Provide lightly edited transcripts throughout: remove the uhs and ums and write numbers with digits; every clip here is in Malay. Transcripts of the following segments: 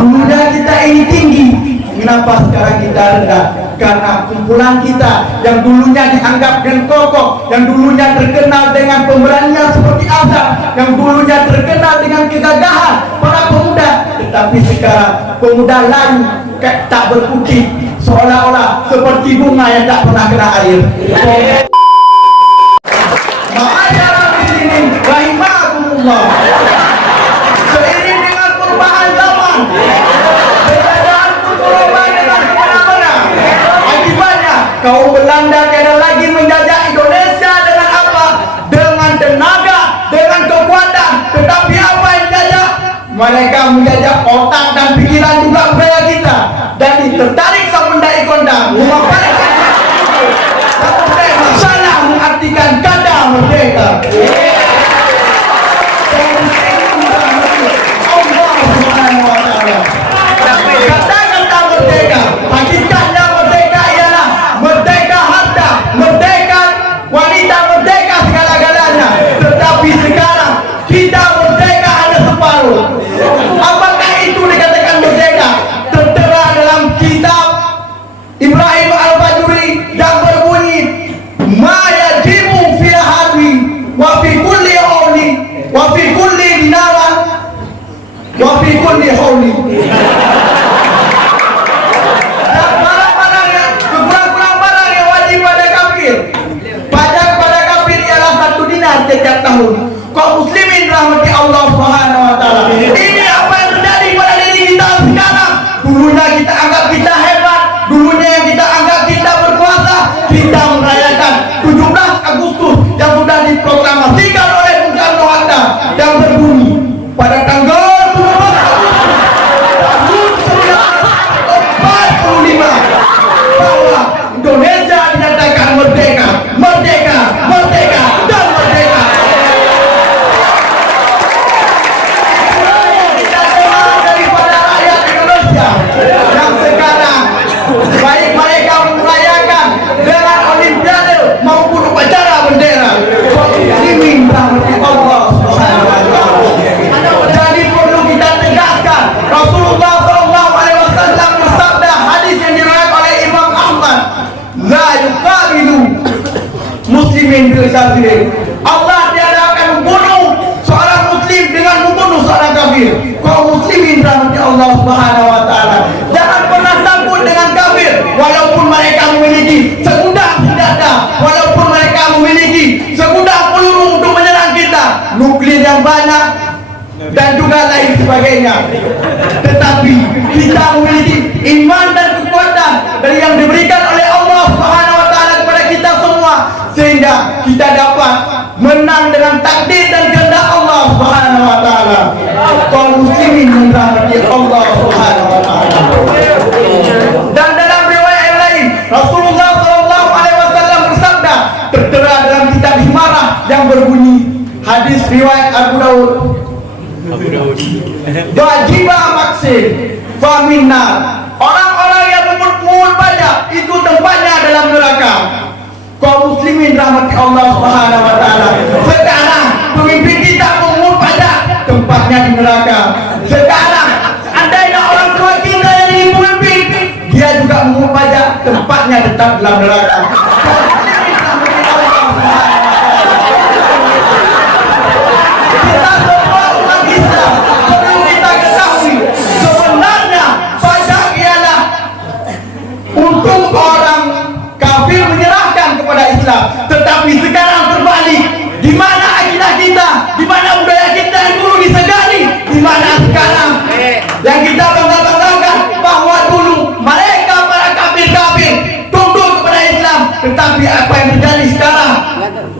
Dulunya kita ini tinggi, kenapa sekarang kita rendah? Karena kumpulan kita yang dulunya dianggap dengan kokoh, yang dulunya terkenal dengan pemberanian seperti Azhar, yang dulunya terkenal dengan kegagahan para pemuda, tetapi sekarang pemuda lain kayak tak berkutik, seolah-olah seperti bunga yang tak pernah kena air. Ma'asyarul muslimin rahimakumullah. Seiring dengan perubahan zaman, perbedaan pun berubah dengan kemana-mana. Akibatnya kaum Belanda tidak lagi menjajah Indonesia dengan apa? Dengan tenaga, dengan kekuatan. Tetapi apa yang dijajah? Mereka menjajah otak dan pikiran juga budaya kita. Dan tertarik sama mendai kondang, memaparkan salah mengartikan kata merdeka. Kata-kata merdeka, hakikatnya merdeka ialah merdeka harta, merdeka wanita, merdeka segala-galanya. Tetapi sekarang kita merdeka hanya separuh. Apakah itu dikatakan merdeka? Tertera dalam kitab Ibrahim Al-Bajuri yang berbunyi ma yajibu fil hadwi wa fi kulli hawli wa fi kulli dinaran wa fi kulli hawli. Dan barang-barang yang kurang-kurang barang yang wajib pada kafir, pajak pada kafir ialah 1 dinar setiap tahun. Kaum muslimin rahmati Allah Subhanahu wa taala. Ini apa yang terjadi pada diri kita sekarang. Dulunya kita anggap kita hebat, dulunya yang kita anggap kita berkuasa, kita merayakan 17 Agustus yang sudah diproklamasikan oleh Bung Karno Hatta yang berbunyi pada tanggal 17 Agustus tahun 1945 bahwa Indonesia dinyatakan merdeka, merdeka, merdeka, dan merdeka. Kita dengar daripada rakyat Indonesia yang sekarang baik mereka merayakan dengan olimpiade maupun upacara bendera. Muslimin rahmati Allah Subhanahu wa taala. Jadi perlu kita tegaskan, Rasulullah SAW bersabda, hadis yang diriwayatkan oleh Imam Ahmad, la yuqabilu muslimin bil kafir. Allah tiada akan membunuh seorang muslim dengan membunuh seorang kafir. Kaum muslimin rahmati Allah Subhanahu wa taala, jangan pernah takut dengan kafir walaupun mereka memiliki segudang senjata, walaupun mereka memiliki segudang peluru untuk menyerang kita, nuklir yang banyak dan juga lain sebagainya. Tetapi kita memiliki iman dan kekuatan dari yang diberikan oleh Allah Subhanahu wa taala kepada kita semua, sehingga kita dapat menang dengan takdir dan kehendak Allah Subhanahu wa taala. Kaum muslimin merahmati Allah Subhanahu wa taala. Dan dalam riwayat yang lain, Rasulullah SAW bersabda, tertera dalam kitab Himarah yang berbunyi, hadis riwayat Abu Daud, wajibah maksin faminna, orang-orang yang memungut pajak itu tempatnya dalam neraka. Kaum muslimin rahmati Allah Subhanahu wa taala, sekarang pemimpin kita memungut pajak, tempatnya di neraka. Sekarang andainya orang tua kita yang jadi pemimpin, dia juga memungut pajak, tempatnya tetap dalam neraka. Kita semua umat Islam perlu kita ketahui, sebenarnya pajak ialah untuk orang kafir menyerahkan kepada Islam. Tetapi sekarang terbalik. Di mana akidah kita, di mana budaya kita yang dulu disegani, di mana sekarang yang kita bangga-banggakan bahwa dulu mereka para kafir-kafir tunduk kepada Islam. Tetapi apa yang terjadi sekarang,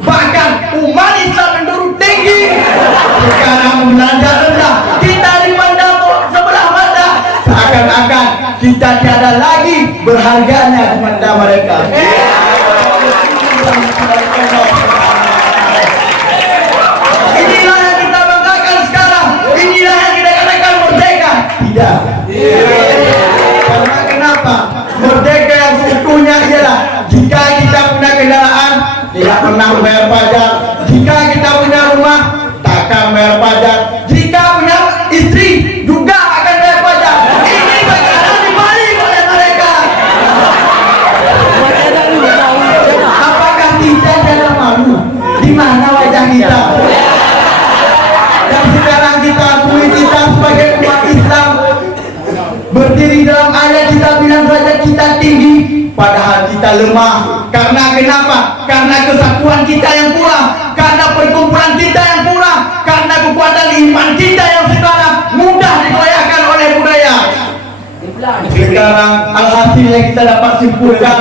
bahkan umat Islam menurun tinggi, sekarang menanjak rendah, kita dipandang sebelah mata, seakan-akan kita tiada lagi berharganya di mata mereka. Inilah yang kita banggakan sekarang, inilah yang kita katakan merdeka. Tidak. Karena kenapa? Merdeka yang sesungguhnya ialah jika kita punya kendaraan tidak pernah membayar pajak, jika kita punya rumah takkan bayar pajak, jika punya istri juga akan bayar pajak. padahal kita lemah. Karena kenapa? Karena kesatuan kita yang kurang, karena perkumpulan kita yang kurang, karena kekuatan iman kita yang sekarang mudah digoyahkan oleh budaya. Sekarang alhasilnya kita dapat simpulkan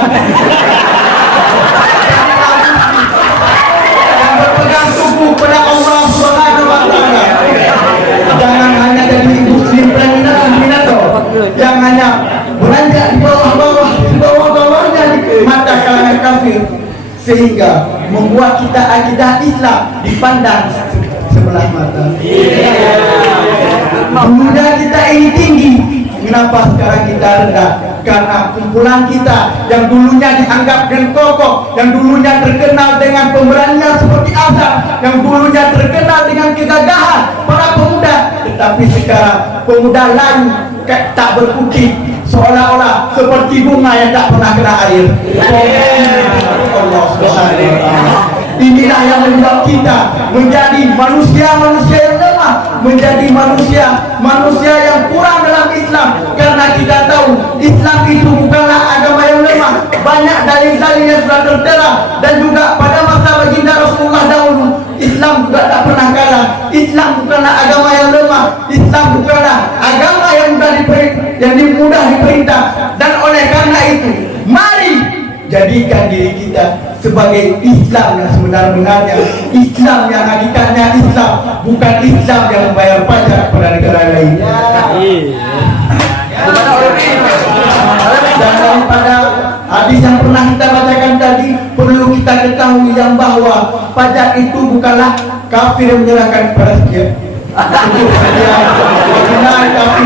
yang berpegang teguh pada Allah Subhanahu wa Ta'ala. Jangan hanya jadi muslim preminator yang hanya beranjak di bawah-bawahnya di mata kalangan kafir, sehingga membuat kita akidah Islam dipandang sebelah mata. Dulunya kita ini tinggi, kenapa sekarang kita rendah? Karena kumpulan kita yang dulunya dianggap dan kokoh, yang dulunya terkenal dengan pemberanian seperti Azhar, yang dulunya terkenal dengan kegagahan para pemuda, tetapi sekarang pemuda lain tak berkutik, seolah-olah seperti bunga yang tak pernah kena air. Allah Subhanahu wa Ta'ala. Inilah yang membuat kita menjadi manusia-manusia yang lemah, menjadi manusia yang kurang dalam Islam. Karena kita tahu Islam itu bukanlah agama yang lemah. Banyak dalil-dalil yang sudah tertera, dan juga pada masa baginda Rasulullah dahulu, Islam juga tak pernah kalah. Islam bukanlah agama yang lemah. Islam bukanlah agama yang mudah diperintah. Dan oleh karena itu, mari jadikan diri kita sebagai Islam yang sebenar-benarnya, Islam yang hakikatnya Islam, bukan Islam yang membayar pajak pada negara lain. Dan daripada hadis yang pernah kita bacakan tadi, perlu kita ketahui yang bahwa pajak itu bukanlah kafir yang menyerahkan kepada dia. Itu saja. Kafir